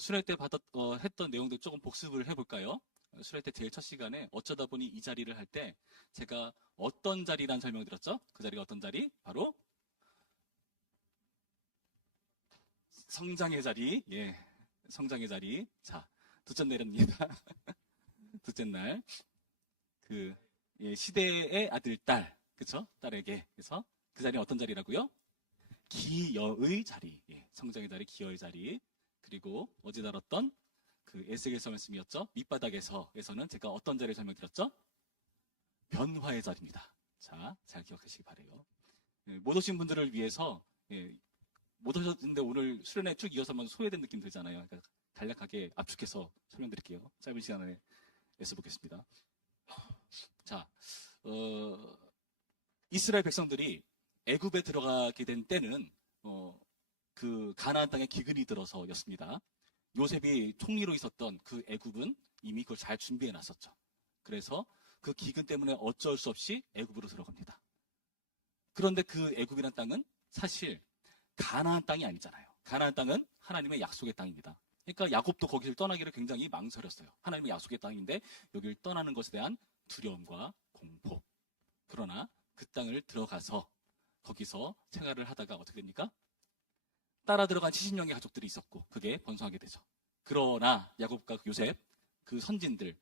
수련회 때 했던 내용들 조금 복습을 해볼까요? 수련회 때 제일 첫 시간에 어쩌다 보니 이 자리를 할 때 제가 어떤 자리란 설명 드렸죠? 그 자리가 어떤 자리? 바로 성장의 자리. 예, 성장의 자리. 자, 둘째 내렸습니다. 둘째 날. 시대의 아들, 딸. 그쵸? 딸에게. 그래서 그 자리는 어떤 자리라고요? 기여의 자리. 예, 성장의 자리, 기여의 자리. 그리고 어제 다뤘던 그 에스겔서 말씀이었죠? 밑바닥에서에서는 제가 어떤 자리를 설명드렸죠? 변화의 자리입니다. 자, 잘 기억하시기 바라요. 예, 못 오신 분들을 위해서, 못 오셨는데 오늘 수련회 쭉 이어서 한번 소외된 느낌 들잖아요. 그러니까 간략하게 압축해서 설명드릴게요. 짧은 시간 안에 애써보겠습니다. 자, 이스라엘 백성들이 애굽에 들어가게 된 때는 그 가나안 땅에 기근이 들어서였습니다. 요셉이 총리로 있었던 그 애굽은 이미 그걸 잘 준비해 놨었죠. 그래서 그 기근 때문에 어쩔 수 없이 애굽으로 들어갑니다. 그런데 그 애굽이란 땅은 사실 가나안 땅이 아니잖아요. 가나안 땅은 하나님의 약속의 땅입니다. 그러니까 야곱도 거기를 떠나기를 굉장히 망설였어요. 하나님의 약속의 땅인데 여기를 떠나는 것에 대한 두려움과 공포. 그러나 그 땅을 들어가서 거기서 생활을 하다가 어떻게 됩니까? 따라 들어간 70명의 가족들이 있었고 그게 번성하게 되죠. 그러나 야곱과 요셉, 그 선진들,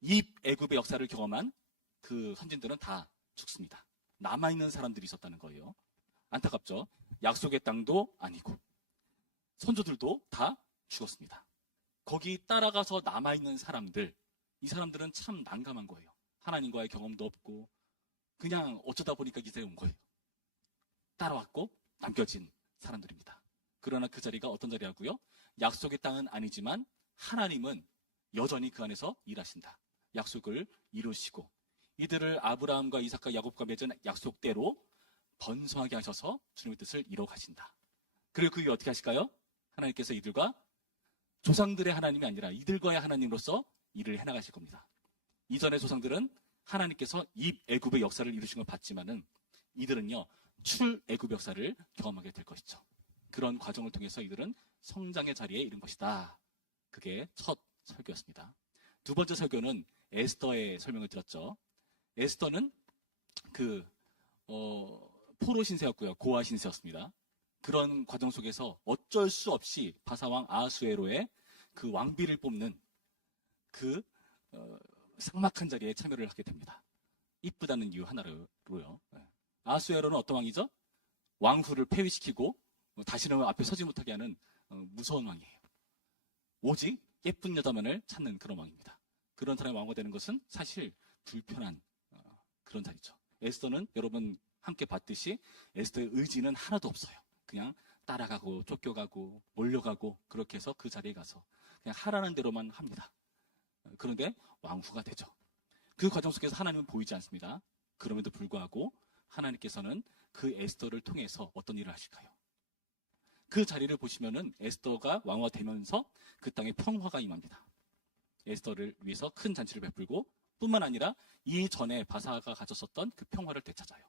이 애굽의 역사를 경험한 그 선진들은 다 죽습니다. 남아있는 사람들이 있었다는 거예요. 안타깝죠. 약속의 땅도 아니고 선조들도 다 죽었습니다. 거기 따라가서 남아있는 사람들, 이 사람들은 참 난감한 거예요. 하나님과의 경험도 없고 그냥 어쩌다 보니까 기세에 온 거예요. 따라왔고 남겨진 사람들입니다. 그러나 그 자리가 어떤 자리라고요? 약속의 땅은 아니지만 하나님은 여전히 그 안에서 일하신다. 약속을 이루시고 이들을 아브라함과 이삭과 야곱과 맺은 약속대로 번성하게 하셔서 주님의 뜻을 이뤄 가신다. 그리고 그 위에 어떻게 하실까요? 하나님께서 이들과 조상들의 하나님이 아니라 이들과의 하나님으로서 일을 해나가실 겁니다. 이전의 조상들은 하나님께서 이 애굽의 역사를 이루신 걸 봤지만은 이들은요 출애굽 역사를 경험하게 될 것이죠. 그런 과정을 통해서 이들은 성장의 자리에 이른 것이다. 그게 첫 설교였습니다. 두 번째 설교는 에스더의 설명을 드렸죠. 에스더는 포로 신세였고요. 고아 신세였습니다. 그런 과정 속에서 어쩔 수 없이 바사왕 아하수에로의 그 왕비를 뽑는 그 삭막한 자리에 참여를 하게 됩니다. 이쁘다는 이유 하나로요. 아하수에로는 어떤 왕이죠? 왕후를 폐위시키고 다시는 앞에 서지 못하게 하는 무서운 왕이에요. 오직 예쁜 여자만을 찾는 그런 왕입니다. 그런 사람이 왕후가 되는 것은 사실 불편한 그런 자리죠. 에스더는 여러분 함께 봤듯이 에스더의 의지는 하나도 없어요. 그냥 따라가고 쫓겨가고 몰려가고 그렇게 해서 그 자리에 가서 그냥 하라는 대로만 합니다. 그런데 왕후가 되죠. 그 과정 속에서 하나님은 보이지 않습니다. 그럼에도 불구하고 하나님께서는 그 에스더를 통해서 어떤 일을 하실까요? 그 자리를 보시면은 에스더가 왕후가 되면서 그 땅에 평화가 임합니다. 에스더를 위해서 큰 잔치를 베풀고 뿐만 아니라 이전에 바사가 가졌었던 그 평화를 되찾아요.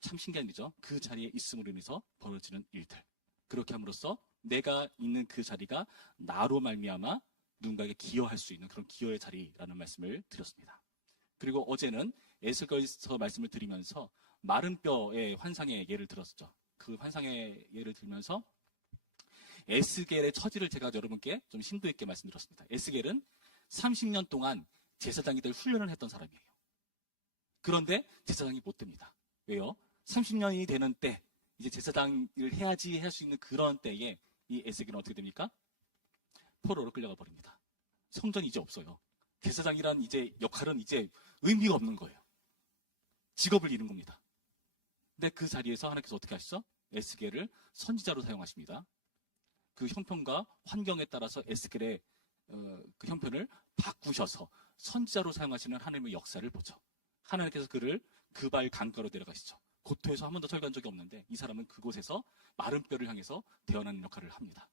참 신기한 일이죠. 그 자리에 있음으로 인해서 벌어지는 일들. 그렇게 함으로써 내가 있는 그 자리가 나로 말미암아 누군가에게 기여할 수 있는 그런 기여의 자리라는 말씀을 드렸습니다. 그리고 어제는 에스겔서 말씀을 드리면서 마른 뼈의 환상의 예를 들었죠. 그 환상의 예를 들면서 에스겔의 처지를 제가 여러분께 좀 심도 있게 말씀드렸습니다. 에스겔은 30년 동안 제사장이 될 훈련을 했던 사람이에요. 그런데 제사장이 못 됩니다. 왜요? 30년이 되는 때, 이제 제사장을 해야지 할 수 있는 그런 때에 이 에스겔은 어떻게 됩니까? 포로로 끌려가 버립니다. 성전이 이제 없어요. 제사장이란 이제 역할은 이제 의미가 없는 거예요. 직업을 잃은 겁니다. 근데 그 자리에서 하나님께서 어떻게 하시죠? 에스겔을 선지자로 사용하십니다. 그 형편과 환경에 따라서 에스겔의 그 형편을 바꾸셔서 선지자로 사용하시는 하나님의 역사를 보죠. 하나님께서 그를 그발 강가로 데려가시죠. 고토에서 한 번도 설교한 적이 없는데 이 사람은 그곳에서 마른 뼈를 향해서 대언하는 역할을 합니다.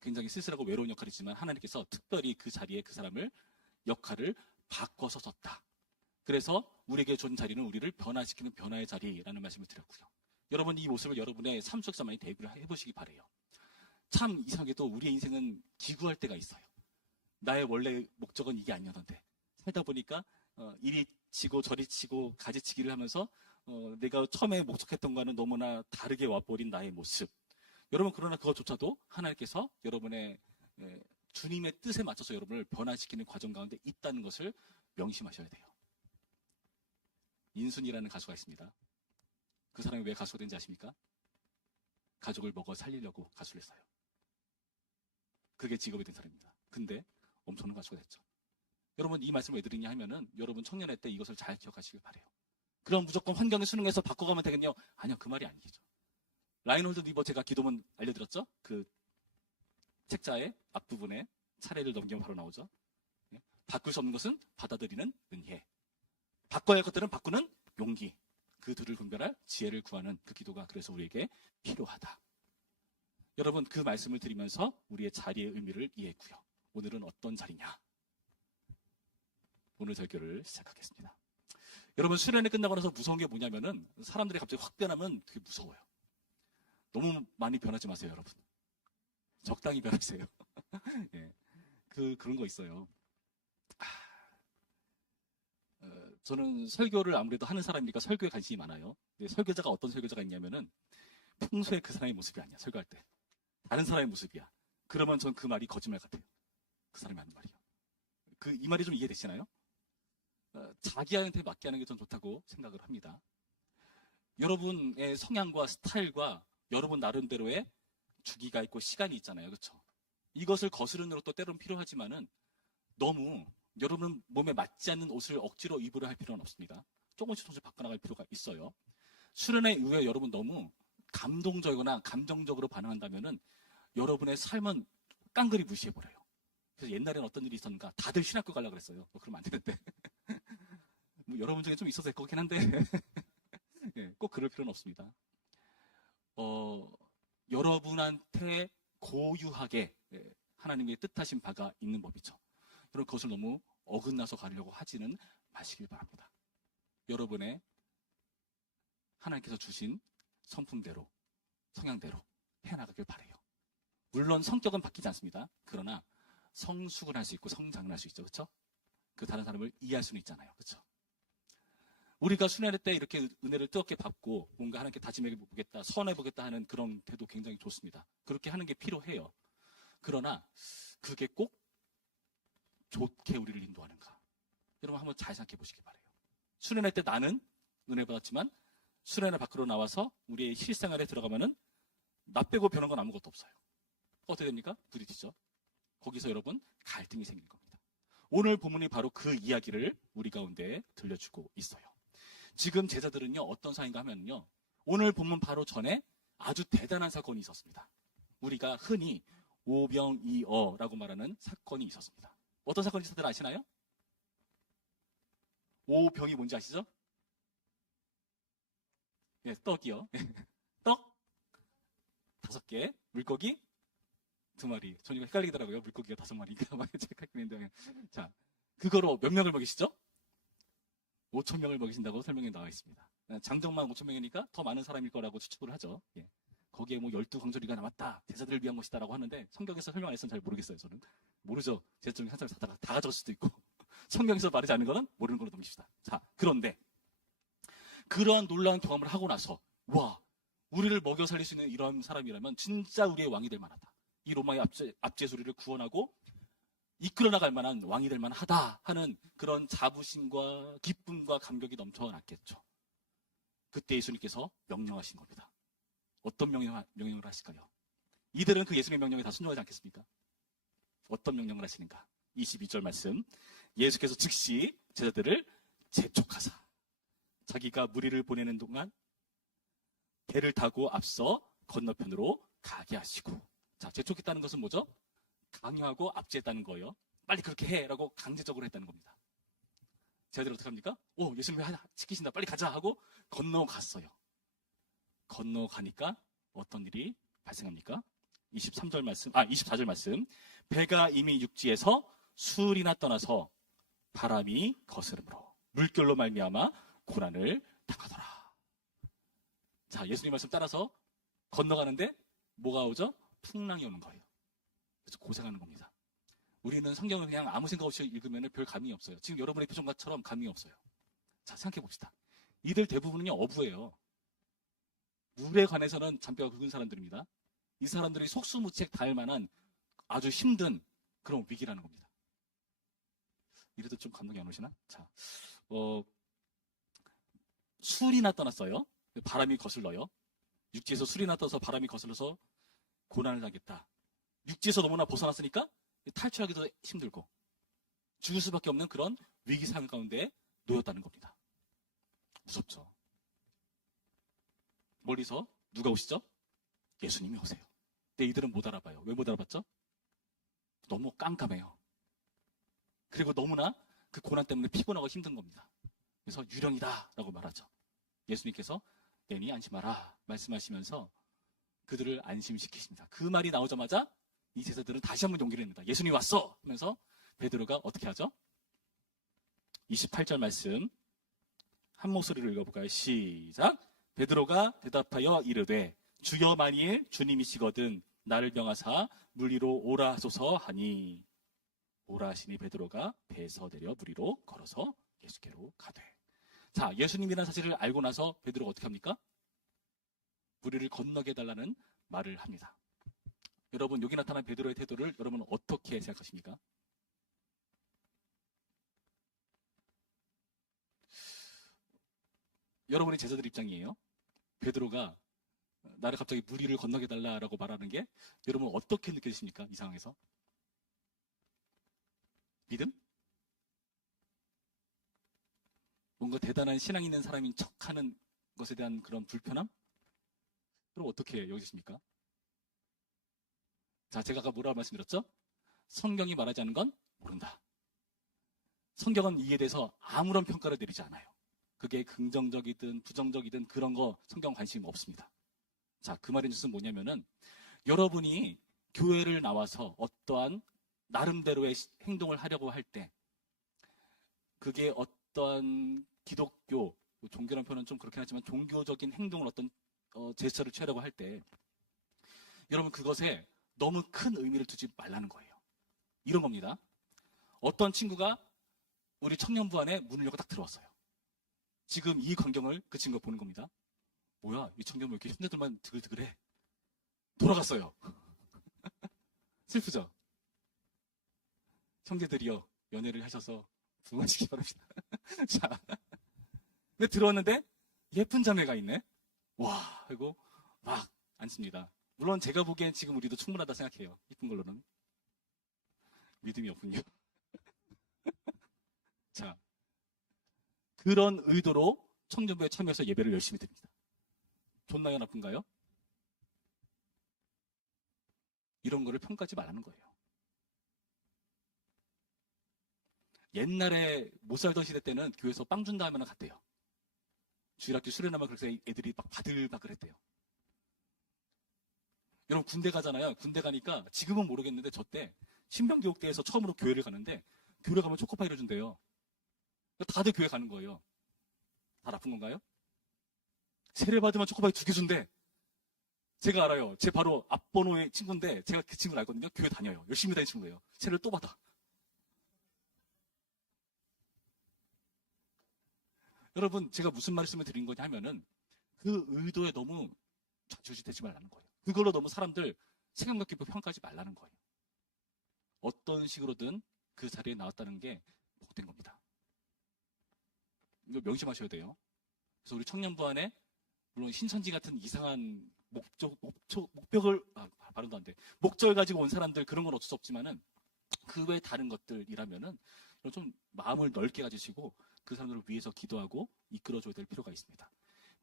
굉장히 쓸쓸하고 외로운 역할이지만 하나님께서 특별히 그 자리에 그 사람을 역할을 바꿔서 섰다. 그래서 우리에게 준 자리는 우리를 변화시키는 변화의 자리라는 말씀을 드렸고요. 여러분 이 모습을 여러분의 삶 속에서 많이 대비를 해보시기 바래요. 참 이상하게도 우리의 인생은 기구할 때가 있어요. 나의 원래 목적은 이게 아니었는데 살다 보니까 이리 치고 저리 치고 가지치기를 하면서 내가 처음에 목적했던 거는 너무나 다르게 와버린 나의 모습. 여러분, 그러나 그것조차도 하나님께서 여러분의 주님의 뜻에 맞춰서 여러분을 변화시키는 과정 가운데 있다는 것을 명심하셔야 돼요. 인순이라는 가수가 있습니다. 그 사람이 왜 가수가 된지 아십니까? 가족을 먹어 살리려고 가수를 했어요. 그게 직업이 된 사람입니다. 근데 엄청난 가수가 됐죠. 여러분, 이 말씀을 왜 드리냐 하면은 여러분 청년회 때 이것을 잘 기억하시길 바래요. 그럼 무조건 환경에 순응해서 바꿔가면 되겠냐? 아니요, 그 말이 아니죠. 라인홀드 리버 제가 기도문 알려드렸죠? 그 책자의 앞부분에 차례를 넘기면 바로 나오죠. 바꿀 수 없는 것은 받아들이는 은혜. 바꿔야 할 것들은 바꾸는 용기. 그 둘을 분별할 지혜를 구하는 그 기도가 그래서 우리에게 필요하다. 여러분, 그 말씀을 드리면서 우리의 자리의 의미를 이해했고요. 오늘은 어떤 자리냐? 오늘 설교를 시작하겠습니다. 여러분, 수련회 끝나고 나서 무서운 게 뭐냐면은 사람들이 갑자기 확 변하면 되게 무서워요. 너무 많이 변하지 마세요, 여러분. 적당히 변하세요. 예, 그런 거 있어요. 저는 설교를 아무래도 하는 사람이니까 설교에 관심이 많아요. 근데 설교자가 어떤 설교자가 있냐면은 평소에 그 사람의 모습이 아니야, 설교할 때. 다른 사람의 모습이야. 그러면 전 그 말이 거짓말 같아요. 그 사람이 하는 말이요. 이 말이 좀 이해되시나요? 자기한테 맞게 하는 게 전 좋다고 생각을 합니다. 여러분의 성향과 스타일과 여러분 나름대로의 주기가 있고 시간이 있잖아요. 그렇죠? 이것을 거스르는 것도 때로는 필요하지만은 너무 여러분 몸에 맞지 않는 옷을 억지로 입으려 할 필요는 없습니다. 조금씩 바꿔나갈 필요가 있어요. 수련회 이후에 여러분 너무 감동적이거나 감정적으로 반응한다면은 여러분의 삶은 깡그리 무시해버려요. 그래서 옛날에는 어떤 일이 있었는가? 다들 신학교 가려고 그랬어요. 그러면 안 되는데. 뭐 여러분 중에 좀 있어서 될 것 같긴 한데 예, 꼭 그럴 필요는 없습니다. 여러분한테 고유하게 하나님의 뜻하신 바가 있는 법이죠. 여러분, 그것을 너무 어긋나서 가려고 하지는 마시길 바랍니다. 여러분의 하나님께서 주신 성품대로, 성향대로 해나가길 바라요. 물론 성격은 바뀌지 않습니다. 그러나 성숙을 할 수 있고 성장을 할 수 있죠. 그렇죠? 그 다른 사람을 이해할 수는 있잖아요. 그렇죠? 우리가 수련회 때 이렇게 은혜를 뜨겁게 받고 뭔가 하나님께 다짐해 보겠다, 선해 보겠다 하는 그런 태도 굉장히 좋습니다. 그렇게 하는 게 필요해요. 그러나 그게 꼭 좋게 우리를 인도하는가? 여러분 한번 잘 생각해 보시기 바라요. 수련회 때 나는 은혜 받았지만 수련회 밖으로 나와서 우리의 실생활에 들어가면은 나 빼고 변한 건 아무것도 없어요. 어떻게 됩니까? 부딪히죠. 거기서 여러분 갈등이 생길 겁니다. 오늘 본문이 바로 그 이야기를 우리 가운데 들려주고 있어요. 지금 제자들은요 어떤 사이인가 하면요 오늘 본문 바로 전에 아주 대단한 사건이 있었습니다. 우리가 흔히 오병이어라고 말하는 사건이 있었습니다. 어떤 사건이 있었는지 아시나요? 오병이 뭔지 아시죠? 예, 떡이요. 떡 5개, 물고기 2마리. 전 이거 헷갈리더라고요. 물고기가 5마리인가 막 헷갈리는데. 자, 그거로 몇 명을 먹이시죠? 5,000명을 먹이신다고 설명에 나와 있습니다. 장정만 5,000명이니까 더 많은 사람일 거라고 추측을 하죠. 예. 거기에 뭐 12광저리가 남았다. 제자들을 위한 것이다라고 하는데 성경에서 설명 안 했으면 잘 모르겠어요. 저는 모르죠. 제자 중에 한 사람이 다 가져갈 수도 있고 성경에서 말하지 않는 거는 모르는 걸로 넘깁시다. 자, 그런데 그러한 놀라운 경험을 하고 나서 와, 우리를 먹여 살릴 수 있는 이런 사람이라면 진짜 우리의 왕이 될 만하다. 이 로마의 압제소리를 구원하고 이끌어 나갈 만한 왕이 될 만하다 하는 그런 자부심과 기쁨과 감격이 넘쳐났겠죠. 그때 예수님께서 명령하신 겁니다. 어떤 명령을 하실까요? 이들은 그 예수님의 명령에 다 순종하지 않겠습니까? 어떤 명령을 하시는가? 22절 말씀. 예수께서 즉시 제자들을 재촉하사 자기가 무리를 보내는 동안 배를 타고 앞서 건너편으로 가게 하시고. 자, 재촉했다는 것은 뭐죠? 강요하고 압제했다는 거예요. 빨리 그렇게 해라고 강제적으로 했다는 겁니다. 제자들이 어떻게 합니까? 오, 예수님이 시키신다. 빨리 가자 하고 건너갔어요. 건너가니까 어떤 일이 발생합니까? 24절 말씀. 배가 이미 육지에서 수일이나 떠나서 바람이 거스름으로 물결로 말미암아 고난을 당하더라. 자, 예수님 말씀 따라서 건너가는데 뭐가 오죠? 풍랑이 오는 거예요. 그래서 고생하는 겁니다. 우리는 성경을 그냥 아무 생각 없이 읽으면 별 감흥이 없어요. 지금 여러분의 표정과처럼 감흥이 없어요. 자, 생각해 봅시다. 이들 대부분은요, 어부예요. 물에 관해서는 잔뼈가 굵은 사람들입니다. 이 사람들이 속수무책 닿을 만한 아주 힘든 그런 위기라는 겁니다. 이래도 좀 감동이 안 오시나? 자, 술이나 떠났어요. 바람이 거슬러요. 육지에서 술이나 떠서 바람이 거슬러서 고난을 당했다. 육지에서 너무나 벗어났으니까 탈출하기도 힘들고 죽을 수밖에 없는 그런 위기 상황 가운데 놓였다는 겁니다. 무섭죠. 멀리서 누가 오시죠? 예수님이 오세요. 근데 이들은 못 알아봐요. 왜 못 알아봤죠? 너무 깜깜해요. 그리고 너무나 그 고난 때문에 피곤하고 힘든 겁니다. 그래서 유령이다 라고 말하죠. 예수님께서 내니 안심하라 말씀하시면서 그들을 안심시키십니다. 그 말이 나오자마자 이 제자들은 다시 한번 용기를 냅니다. 예수님이 왔어! 하면서 베드로가 어떻게 하죠? 28절 말씀 한 목소리로 읽어볼까요? 시작! 베드로가 대답하여 이르되 주여 만일 주님이시거든 나를 명하사 물 위로 오라 하소서 하니 오라 하시니 베드로가 배에서 내려 물 위로 걸어서 예수께로 가되. 자, 예수님이라는 사실을 알고 나서 베드로가 어떻게 합니까? 물 위를 건너게 해달라는 말을 합니다. 여러분, 여기 나타난 베드로의 태도를 여러분은 어떻게 생각하십니까? 여러분의 제자들 입장이에요. 베드로가 나를 갑자기 물 위를 건너게 해달라고 말하는 게 여러분 어떻게 느껴지십니까? 이 상황에서. 믿음? 뭔가 대단한 신앙 있는 사람인 척하는 것에 대한 그런 불편함? 그럼 어떻게 여기십니까? 자, 제가 아까 뭐라고 말씀드렸죠? 성경이 말하지 않는 건 모른다. 성경은 이에 대해서 아무런 평가를 내리지 않아요. 그게 긍정적이든 부정적이든 그런 거 성경 관심 없습니다. 자, 그 말의 뜻은 뭐냐면은 여러분이 교회를 나와서 어떠한 나름대로의 행동을 하려고 할 때 그게 어떠한 기독교, 종교라는 표현은 좀 그렇긴 하지만 종교적인 행동을 어떤 제스처를 취하려고 할 때 여러분 그것에 너무 큰 의미를 두지 말라는 거예요. 이런 겁니다. 어떤 친구가 우리 청년부 안에 문을 열고 딱 들어왔어요. 지금 이 광경을 그 친구가 보는 겁니다. 뭐야, 이 청년 왜 이렇게 형제들만 드글드글해? 돌아갔어요. 슬프죠? 형제들이여 연애를 하셔서 부모하시기 바랍니다. 자, 근데 들어왔는데 예쁜 자매가 있네. 와, 하고 막 앉습니다. 물론 제가 보기엔 지금 우리도 충분하다 생각해요. 이쁜 걸로는. 믿음이 없군요. 자, 그런 의도로 청년부에 참여해서 예배를 열심히 드립니다. 좋나요, 나쁜가요? 이런 거를 평가하지 말라는 거예요. 옛날에 못 살던 시대 때는 교회에서 빵 준다 하면 갔대요. 주일학교 수련하면 그래서 애들이 막 바들바들했대요. 여러분 군대 가잖아요. 군대 가니까 지금은 모르겠는데 저 때 신병교육대에서 처음으로 교회를 가는데 교회 가면 초코파이를 준대요. 다들 교회 가는 거예요. 다 나쁜 건가요? 세례 받으면 초코파이 2개 준대. 제가 알아요. 제 바로 앞번호의 친구인데 제가 그 친구를 알거든요. 교회 다녀요. 열심히 다니는 친구예요. 세례를 또 받아. 여러분 제가 무슨 말씀을 드린 거냐 하면은 그 의도에 너무 좌지우지되지 말라는 거예요. 그걸로 너무 사람들 생각력 깊게 평가하지 말라는 거예요. 어떤 식으로든 그 자리에 나왔다는 게 복된 겁니다. 이거 명심하셔야 돼요. 그래서 우리 청년부 안에 물론 신천지 같은 이상한 목적을 발음도 안 돼. 목적을 가지고 온 사람들 그런 건 어쩔 수 없지만은 그 외 다른 것들이라면은 좀 마음을 넓게 가지시고 그 사람들을 위해서 기도하고 이끌어줘야 될 필요가 있습니다.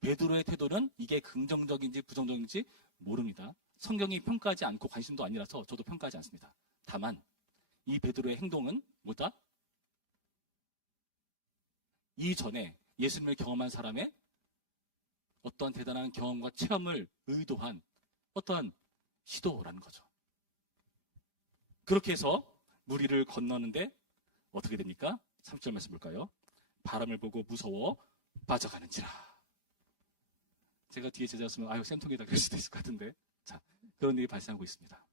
베드로의 태도는 이게 긍정적인지 부정적인지 모릅니다. 성경이 평가하지 않고 관심도 아니라서 저도 평가하지 않습니다. 다만 이 베드로의 행동은 뭐다? 이전에 예수님을 경험한 사람의 어떠한 대단한 경험과 체험을 의도한 어떠한 시도라는 거죠. 그렇게 해서 물 위를 건너는데 어떻게 됩니까? 30절 말씀 볼까요? 바람을 보고 무서워 빠져가는지라. 제가 뒤에 제자였으면 아유 쌤통이다 그럴 수도 있을 것 같은데. 자, 그런 일이 발생하고 있습니다.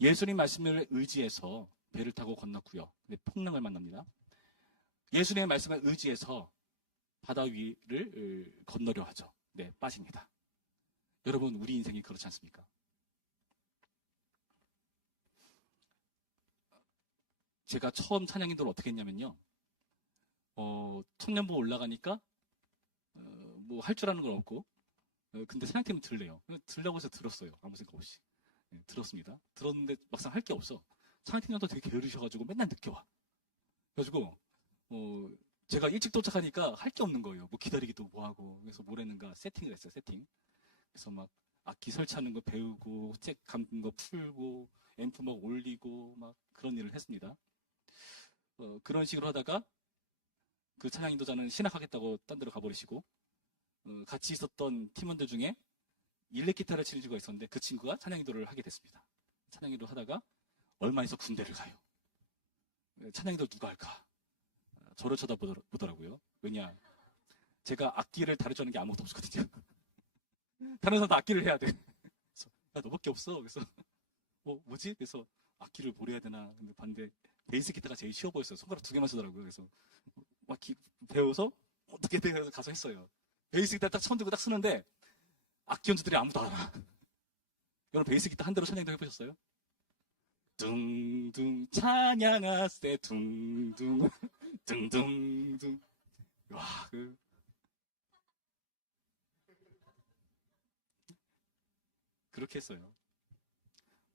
예수님 말씀을 의지해서 배를 타고 건넜고요. 근데 풍랑을 만납니다. 예수님의 말씀을 의지해서 바다 위를 건너려 하죠. 네, 빠집니다. 여러분, 우리 인생이 그렇지 않습니까? 제가 처음 찬양인도를 어떻게 했냐면요. 천년부 올라가니까 뭐 할 줄 아는 건 없고 근데 찬양팀은 들래요. 들라고 해서 들었어요. 아무 생각 없이. 네, 들었습니다. 들었는데 막상 할 게 없어. 찬양팀장도 되게 게으르셔가지고 맨날 늦게 와. 그래가지고 제가 일찍 도착하니까 할 게 없는 거예요. 뭐 기다리기도 뭐하고. 그래서 뭘 했는가 세팅을 했어요. 세팅. 그래서 막 악기 설치하는 거 배우고 잭 감는 거 풀고 앰프 막 올리고 막 그런 일을 했습니다. 그런 식으로 하다가 그 찬양 인도자는 신학하겠다고 딴 데로 가버리시고 같이 있었던 팀원들 중에 일렉 기타를 치는 친구가 있었는데 그 친구가 찬양 인도를 하게 됐습니다. 찬양 인도를 하다가 얼마 있어 군대를 가요. 찬양 인도 누가 할까? 저를 쳐다보더라고요. 왜냐? 제가 악기를 다루자는 게 아무것도 없었거든요. 다른 사람도 악기를 해야 돼. 그래서 야, 너밖에 없어. 그래서 뭐지? 그래서 악기를 뭘 해야 되나? 근데 봤는데 베이스 기타가 제일 쉬워 보였어요. 손가락 2개만 쓰더라고요. 그래서 막 배워서 어떻게 돼? 그래서 가서 했어요. 베이스 기타 딱 손 들고 딱 쓰는데 악기 연주들이 아무도 안 알아. 여러분 베이스 기타 한 대로 찬양도 해보셨어요? 둥둥 찬양하세 둥둥 둥둥둥. 와, 그렇게 했어요.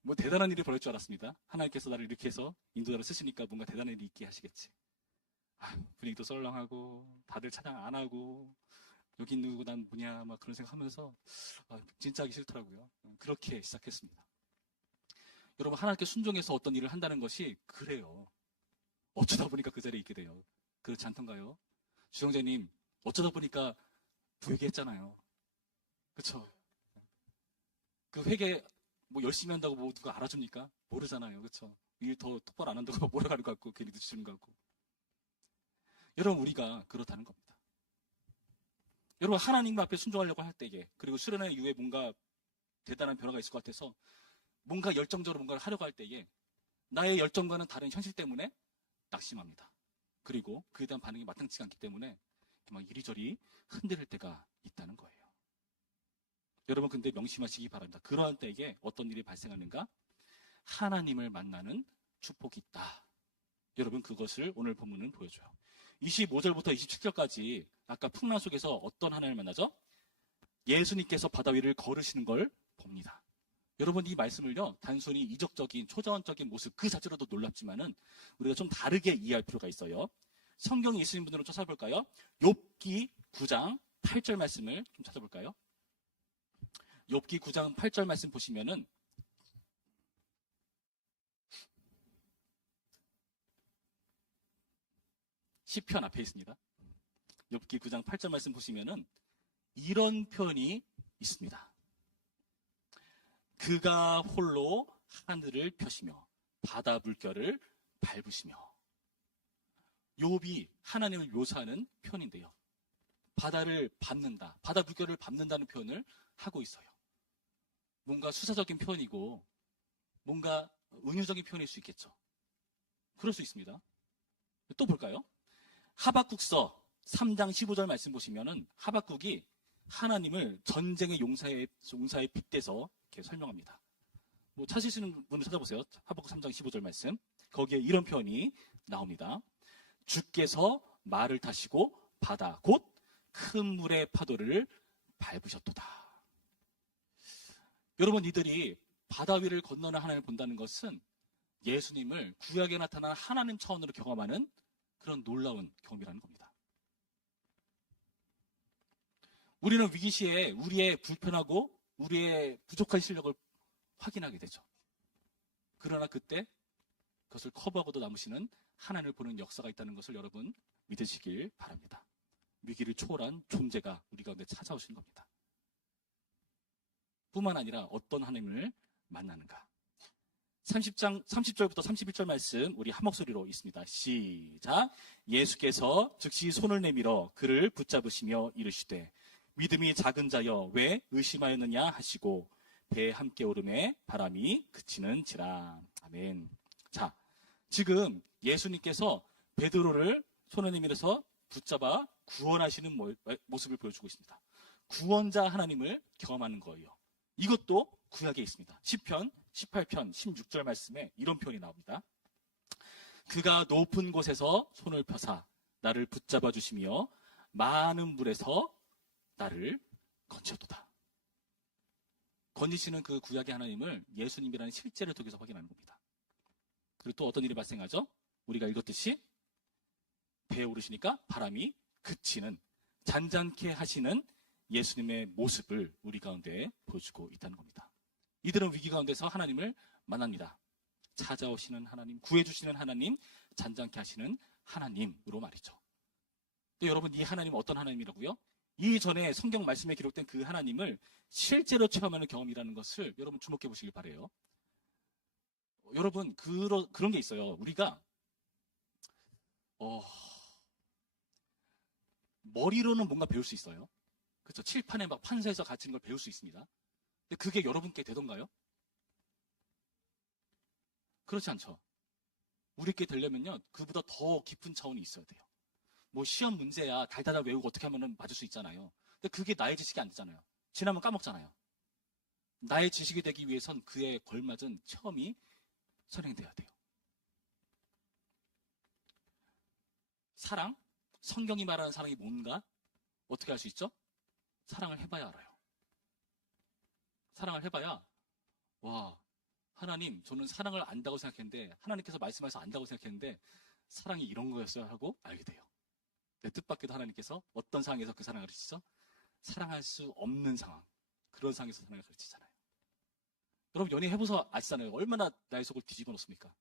뭐 대단한 일이 벌어질 줄 알았습니다. 하나님께서 나를 이렇게 해서 인도자를 쓰시니까 뭔가 대단한 일이 있게 하시겠지. 분위기도 썰렁하고 다들 찬양 안 하고 여기 누구 난 뭐냐 막 그런 생각하면서 진짜 하기 싫더라고요. 그렇게 시작했습니다. 여러분 하나님께 순종해서 어떤 일을 한다는 것이 그래요. 어쩌다 보니까 그 자리에 있게 돼요. 그렇지 않던가요? 주영재님 어쩌다 보니까 부회계했잖아요. 그렇죠? 그 회계 뭐 열심히 한다고 뭐 누가 알아줍니까? 모르잖아요. 그렇죠? 일 더 똑바로 안 한다고 몰아가는 것 같고 괜히 늦추는 것 같고. 여러분 우리가 그렇다는 겁니다. 여러분 하나님 앞에 순종하려고 할 때에 그리고 수련회 이후에 뭔가 대단한 변화가 있을 것 같아서 뭔가 열정적으로 뭔가를 하려고 할 때에 나의 열정과는 다른 현실 때문에 낙심합니다. 그리고 그에 대한 반응이 마땅치가 않기 때문에 막 이리저리 흔들릴 때가 있다는 거예요. 여러분 근데 명심하시기 바랍니다. 그러한 때에 어떤 일이 발생하는가? 하나님을 만나는 축복이 있다. 여러분 그것을 오늘 본문은 보여줘요. 25절부터 27절까지 아까 풍랑 속에서 어떤 하나님을 만나죠? 예수님께서 바다 위를 걸으시는 걸 봅니다. 여러분 이 말씀을요 단순히 이적적인 초자연적인 모습 그 자체로도 놀랍지만은 우리가 좀 다르게 이해할 필요가 있어요. 성경이 있으신 분들은 좀 찾아볼까요? 욥기 9장 8절 말씀을 좀 찾아볼까요? 욥기 9장 8절 말씀 보시면은 시편 앞에 있습니다. 욥기 9장 8절 말씀 보시면은 이런 표현이 있습니다. 그가 홀로 하늘을 펴시며 바다 물결을 밟으시며. 욥이 하나님을 묘사하는 표현인데요. 바다를 밟는다, 바다 물결을 밟는다는 표현을 하고 있어요. 뭔가 수사적인 표현이고 뭔가 은유적인 표현일 수 있겠죠. 그럴 수 있습니다. 또 볼까요? 하박국서 3장 15절 말씀 보시면은 하박국이 하나님을 전쟁의 용사에 빗대서 이렇게 설명합니다. 뭐 찾으시는 분을 찾아보세요. 하박국 3장 15절 말씀. 거기에 이런 표현이 나옵니다. 주께서 말을 타시고 바다 곧 큰 물의 파도를 밟으셨도다. 여러분 이들이 바다 위를 건너는 하나님을 본다는 것은 예수님을 구약에 나타난 하나님 차원으로 경험하는 그런 놀라운 경험이라는 겁니다. 우리는 위기 시에 우리의 불편하고 우리의 부족한 실력을 확인하게 되죠. 그러나 그때 그것을 커버하고도 남으시는 하나님을 보는 역사가 있다는 것을 여러분 믿으시길 바랍니다. 위기를 초월한 존재가 우리 가운데 찾아오신 겁니다. 뿐만 아니라 어떤 하나님을 만나는가. 30절부터 31절 말씀 우리 한 목소리로 있습니다. 시작. 예수께서 즉시 손을 내밀어 그를 붙잡으시며 이르시되 믿음이 작은 자여 왜 의심하였느냐 하시고 배에 함께 오름에 바람이 그치는지라. 아멘. 자, 지금 예수님께서 베드로를 손에 내밀어서 붙잡아 구원하시는 모습을 보여주고 있습니다. 구원자 하나님을 경험하는 거예요. 이것도 구약에 있습니다. 시편 18편 16절 말씀에 이런 표현이 나옵니다. 그가 높은 곳에서 손을 펴사 나를 붙잡아 주시며 많은 물에서 나를 건져도다. 건지시는 그 구약의 하나님을 예수님이라는 실제를 통해서 확인하는 겁니다. 그리고 또 어떤 일이 발생하죠? 우리가 읽었듯이 배에 오르시니까 바람이 그치는, 잔잔케 하시는 예수님의 모습을 우리 가운데 보여주고 있다는 겁니다. 이들은 위기 가운데서 하나님을 만납니다. 찾아오시는 하나님, 구해주시는 하나님, 잔잔케 하시는 하나님으로 말이죠. 근데 여러분, 이 하나님은 어떤 하나님이라고요? 이전에 성경 말씀에 기록된 그 하나님을 실제로 체험하는 경험이라는 것을 여러분 주목해 보시길 바라요. 여러분, 그런 게 있어요. 우리가 머리로는 뭔가 배울 수 있어요. 그렇죠? 칠판에 막 판서에서 갇히는 걸 배울 수 있습니다. 근데 그게 여러분께 되던가요? 그렇지 않죠. 우리께 되려면요, 그보다 더 깊은 차원이 있어야 돼요. 뭐 시험 문제야 달달달 외우고 어떻게 하면 맞을 수 있잖아요. 근데 그게 나의 지식이 안 되잖아요. 지나면 까먹잖아요. 나의 지식이 되기 위해선 그에 걸맞은 체험이 선행돼야 돼요. 사랑? 성경이 말하는 사랑이 뭔가? 어떻게 알 수 있죠? 사랑을 해봐야 알아요. 사랑을 해봐야, 와, 하나님, 저는 사랑을 안다고 생각했는데, 하나님께서 말씀하셔서 안다고 생각했는데, 사랑이 이런 거였어요 하고 알게 돼요. 내 뜻밖에도 하나님께서 어떤 상황에서 그 사랑을 가르치죠? 사랑할 수 없는 상황. 그런 상황에서 사랑을 가르치잖아요. 여러분, 연애 해보서 아시잖아요. 얼마나 나의 속을 뒤집어 놓습니까?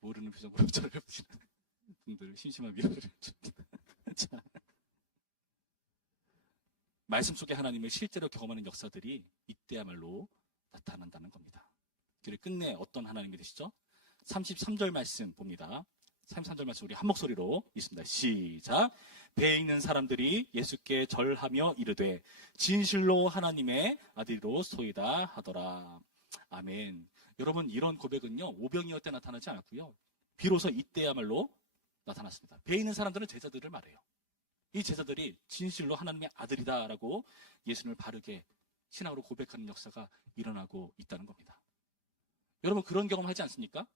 모르는 표정으로 저를 보시는 분들, 심심한 위로를 줍니다. 자, 말씀 속의 하나님을 실제로 경험하는 역사들이 이때야말로 나타난다는 겁니다. 그리고 끝내 어떤 하나님이 되시죠? 33절 말씀 봅니다. 33절 말씀 우리 한 목소리로 읽습니다. 시작. 배에 있는 사람들이 예수께 절하며 이르되 진실로 하나님의 아들로 소이다 하더라. 아멘. 여러분, 이런 고백은요, 오병이어 때 나타나지 않았고요, 비로소 이때야말로 나타났습니다. 배에 있는 사람들은 제자들을 말해요. 이 제자들이 진실로 하나님의 아들이다라고 예수님을 바르게 신앙으로 고백하는 역사가 일어나고 있다는 겁니다. 여러분, 그런 경험 하지 않습니까?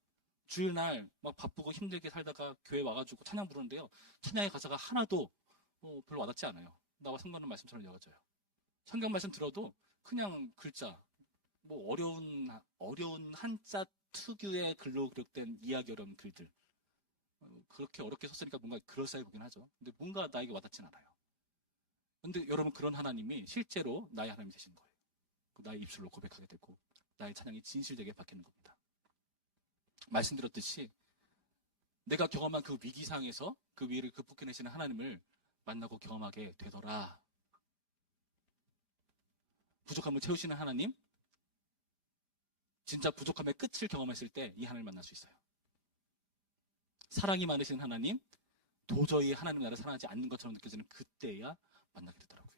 주일날 막 바쁘고 힘들게 살다가 교회 와가지고 찬양 부르는데요, 찬양의 가사가 하나도 별로 와닿지 않아요. 나와 상관없는 말씀처럼 여겨져요. 성경 말씀 들어도 그냥 글자, 뭐 어려운 한자 특유의 글로 기록된 이해하기 어려운 글들, 그렇게 어렵게 썼으니까 뭔가 그럴싸해 보긴 하죠. 근데 뭔가 나에게 와닿진 않아요. 근데 여러분, 그런 하나님이 실제로 나의 하나님이 되시는 거예요. 나의 입술로 고백하게 되고 나의 찬양이 진실되게 박히는 겁니다. 말씀드렸듯이 내가 경험한 그 위기 상황에서 그 위기를 극복해내시는 하나님을 만나고 경험하게 되더라. 부족함을 채우시는 하나님, 진짜 부족함의 끝을 경험했을 때 이 하나님을 만날 수 있어요. 사랑이 많으신 하나님, 도저히 하나님 나라를 사랑하지 않는 것처럼 느껴지는 그때야 만나게 되더라고요.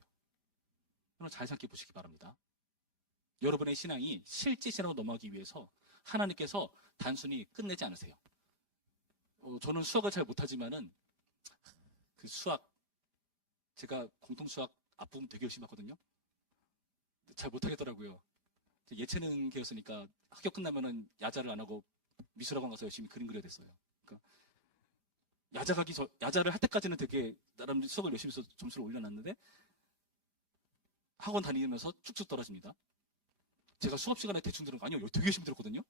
여러분, 잘 생각해 보시기 바랍니다. 여러분의 신앙이 실제 신앙으로 넘어가기 위해서 하나님께서 단순히 끝내지 않으세요. 저는 수학을 잘 못하지만은 그 수학, 제가 공통수학 앞부분 되게 열심히 봤거든요. 잘 못하겠더라고요. 예체능계였으니까 학교 끝나면은 야자를 안 하고 미술학원 가서 열심히 그림 그려야 됐어요. 그러니까 야자를 할 때까지는 되게 나름 수학을 열심히 해서 점수를 올려놨는데 학원 다니면서 쭉쭉 떨어집니다. 제가 수업 시간에 대충 들은 거 아니요, 되게 열심히 들었거든요.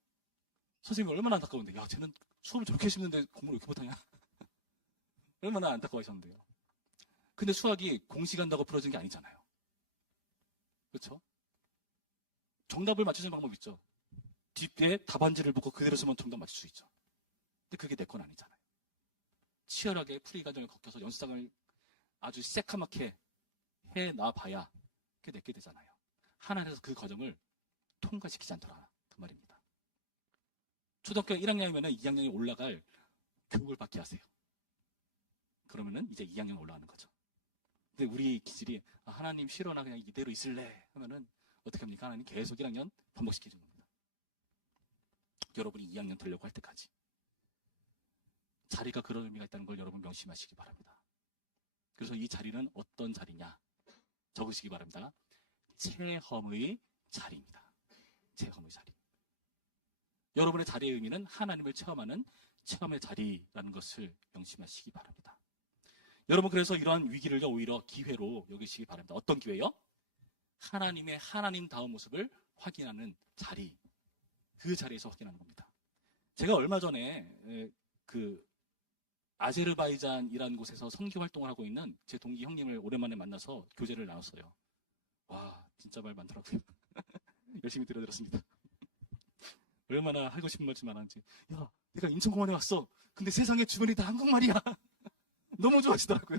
선생님이 얼마나 안타까운데, 야, 쟤는 수업을 저렇게 열심히 했는데 공부를 왜 이렇게 못하냐? 얼마나 안타까워하셨는데요. 근데 수학이 공식한다고 풀어진 게 아니잖아요. 그렇죠? 정답을 맞추는 방법 있죠. 뒷에 답안지를 보고 그대로 쓰면 정답 맞출 수 있죠. 근데 그게 내 건 아니잖아요. 치열하게 풀이 과정을 거쳐서 연습장을 아주 새카맣게 해놔봐야 그게 내게 되잖아요. 하나님께서 그 과정을 통과시키지 않더라, 그 말입니다. 초등학교 1학년이면 2학년이 올라갈 교육을 받게 하세요. 그러면은 이제 2학년 올라가는 거죠. 근데 우리 기질이 하나님 싫어, 나 그냥 이대로 있을래 하면은 어떻게 합니까? 하나님 계속 1학년 반복시키는 겁니다. 여러분이 2학년 되려고 할 때까지. 자리가 그런 의미가 있다는 걸 여러분 명심하시기 바랍니다. 그래서 이 자리는 어떤 자리냐? 적으시기 바랍니다. 체험의 자리입니다. 체험의 자리. 여러분의 자리의 의미는 하나님을 체험하는 체험의 자리라는 것을 명심하시기 바랍니다. 여러분, 그래서 이러한 위기를 오히려 기회로 여기시기 바랍니다. 어떤 기회요? 하나님의 하나님다운 모습을 확인하는 자리. 그 자리에서 확인하는 겁니다. 제가 얼마 전에 아제르바이잔이라는 곳에서 선교 활동을 하고 있는 제 동기 형님을 오랜만에 만나서 교제를 나눴어요. 와, 진짜 말 많더라고요. 열심히 들어드렸습니다. 얼마나 하고 싶은 말씀 많았는지. 야, 내가 인천공원에 왔어. 근데 세상에 주변이 다 한국말이야. 너무 좋아하시더라고요.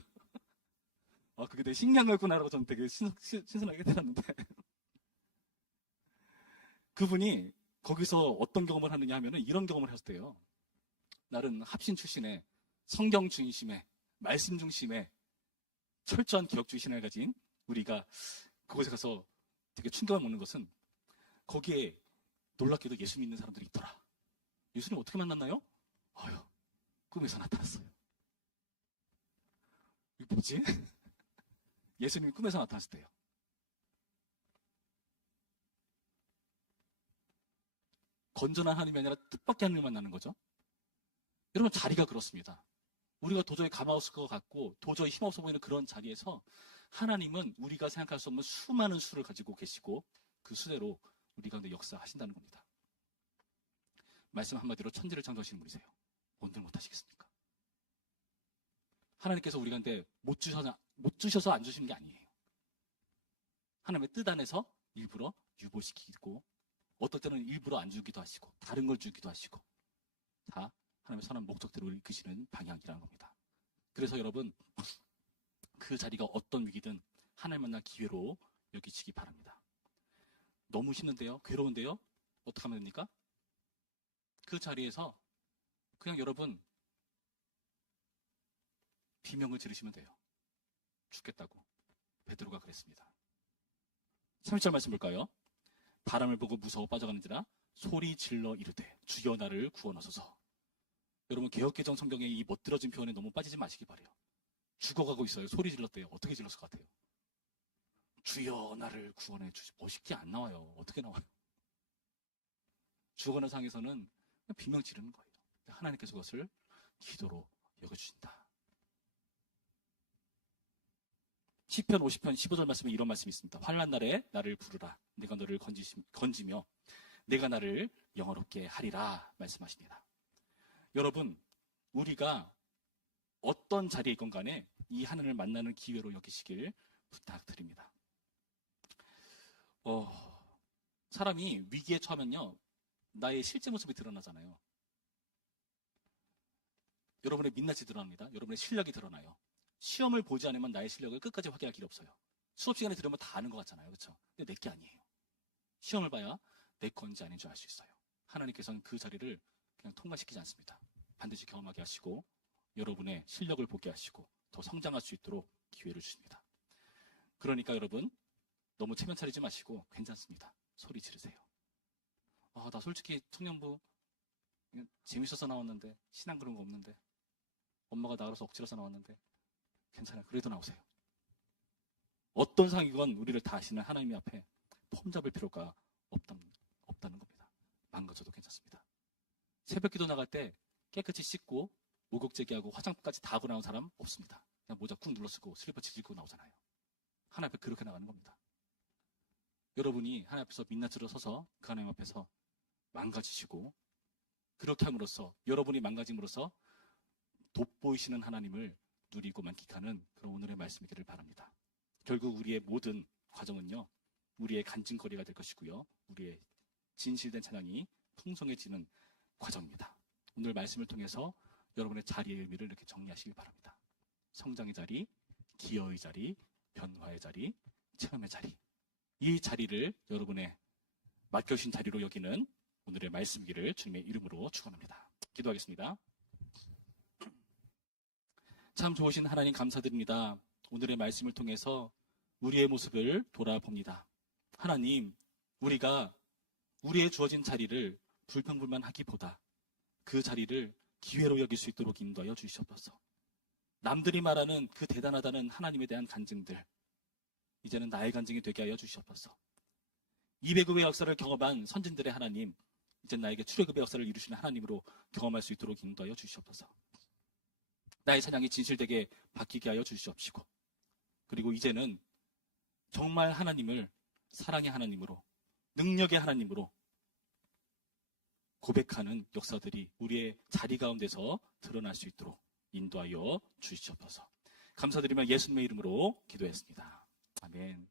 아, 그게 되게 신기한 거였구나라고 저는 되게 신선하게 깨달았는데. 그분이 거기서 어떤 경험을 하느냐 하면은 이런 경험을 하셨대요. 나는 합신 출신의 성경 중심의 말씀 중심의 철저한 기억주의 신앙을 가진 우리가 그곳에 가서 되게 충격을 먹는 것은 거기에 놀랍게도 예수 믿는 사람들이 있더라. 예수님 어떻게 만났나요? 아유, 꿈에서 나타났어요. 이게 뭐지? 예수님이 꿈에서 나타났을 때요. 건전한 하나님이 아니라 뜻밖의 하나님을 만나는 거죠. 여러분, 자리가 그렇습니다. 우리가 도저히 감아없을 것 같고 도저히 힘없어 보이는 그런 자리에서 하나님은 우리가 생각할 수 없는 수많은 수를 가지고 계시고 그 수대로 우리 가운데 역사하신다는 겁니다. 말씀 한마디로 천지를 창조하시는 분이세요. 뭔들 못하시겠습니까? 하나님께서 우리 가운데 못 주셔서 안 주시는 게 아니에요. 하나님의 뜻 안에서 일부러 유보시키고 어떨 때는 일부러 안 주기도 하시고 다른 걸 주기도 하시고 다 하나님의 선한 목적대로 이끄시는 방향이라는 겁니다. 그래서 여러분, 그 자리가 어떤 위기든 하나님 만날 기회로 여기시기 바랍니다. 너무 힘든데요? 괴로운데요? 어떻게 하면 됩니까? 그 자리에서 그냥 여러분 비명을 지르시면 돼요. 죽겠다고. 베드로가 그랬습니다. 30절 말씀 볼까요? 바람을 보고 무서워 빠져가는지라 소리 질러 이르되 주여 나를 구원하소서. 여러분, 개역개정 성경에 이 멋들어진 표현에 너무 빠지지 마시기 바래요. 죽어가고 있어요. 소리 질렀대요. 어떻게 질렀을 것 같아요? 주여 나를 구원해 주시. 멋있게 안 나와요. 어떻게 나와요? 죽어가는 상황에서는 비명 지르는 거예요. 하나님께서 그것을 기도로 여겨주신다. 시편 50편 15절 말씀에 이런 말씀이 있습니다. 환난 날에 나를 부르라. 내가 너를 건지며 내가 나를 영화롭게 하리라 말씀하십니다. 여러분, 우리가 어떤 자리에 있건 간에 이 하나님을 만나는 기회로 여기시길 부탁드립니다. 사람이 위기에 처하면요, 나의 실제 모습이 드러나잖아요. 여러분의 민낯이 드러납니다. 여러분의 실력이 드러나요. 시험을 보지 않으면 나의 실력을 끝까지 확인할 길이 없어요. 수업 시간에 들으면 다 아는 것 같잖아요. 그렇죠? 근데 내게 아니에요. 시험을 봐야 내 건지 아닌 줄 알 수 있어요. 하나님께서는 그 자리를 그냥 통과시키지 않습니다. 반드시 경험하게 하시고 여러분의 실력을 보게 하시고 더 성장할 수 있도록 기회를 주십니다. 그러니까 여러분, 너무 체면 차리지 마시고 괜찮습니다. 소리 지르세요. 나 솔직히 청년부 재밌어서 나왔는데 신앙 그런 거 없는데 엄마가 나가서 억지로서 나왔는데 괜찮아요. 그래도 나오세요. 어떤 상황이건 우리를 다 아시는 하나님 앞에 폼 잡을 필요가 없다는 겁니다. 망가져도 괜찮습니다. 새벽 기도 나갈 때 깨끗이 씻고 목욕제기하고 화장품까지 다 하고 나온 사람 없습니다. 그냥 모자 꾹 눌러쓰고 슬리퍼 지지고 나오잖아요. 하나님 앞에 그렇게 나가는 겁니다. 여러분이 하나님 앞에서 민낯으로 서서 그 하나님 앞에서 망가지시고 그렇게 함으로써 여러분이 망가짐으로써 돋보이시는 하나님을 누리고 만끽하는 그런 오늘의 말씀이기를 바랍니다. 결국 우리의 모든 과정은요, 우리의 간증거리가 될 것이고요, 우리의 진실된 찬양이 풍성해지는 과정입니다. 오늘 말씀을 통해서 여러분의 자리의 의미를 이렇게 정리하시기 바랍니다. 성장의 자리, 기여의 자리, 변화의 자리, 체험의 자리. 이 자리를 여러분의 맡겨주신 자리로 여기는 오늘의 말씀기를 주님의 이름으로 축원합니다. 기도하겠습니다. 참 좋으신 하나님 감사드립니다. 오늘의 말씀을 통해서 우리의 모습을 돌아봅니다. 하나님, 우리가 우리의 주어진 자리를 불평불만하기보다 그 자리를 기회로 여길 수 있도록 인도하여 주시옵소서. 남들이 말하는 그 대단하다는 하나님에 대한 간증들, 이제는 나의 간증이 되게 하여 주시옵소서. 이배굽의 역사를 경험한 선진들의 하나님, 이제 나에게 출애굽의 역사를 이루시는 하나님으로 경험할 수 있도록 인도하여 주시옵소서. 나의 찬양이 진실되게 바뀌게 하여 주시옵시고, 그리고 이제는 정말 하나님을 사랑의 하나님으로, 능력의 하나님으로 고백하는 역사들이 우리의 자리 가운데서 드러날 수 있도록 인도하여 주시옵소서. 감사드리며 예수님의 이름으로 기도했습니다. 아멘.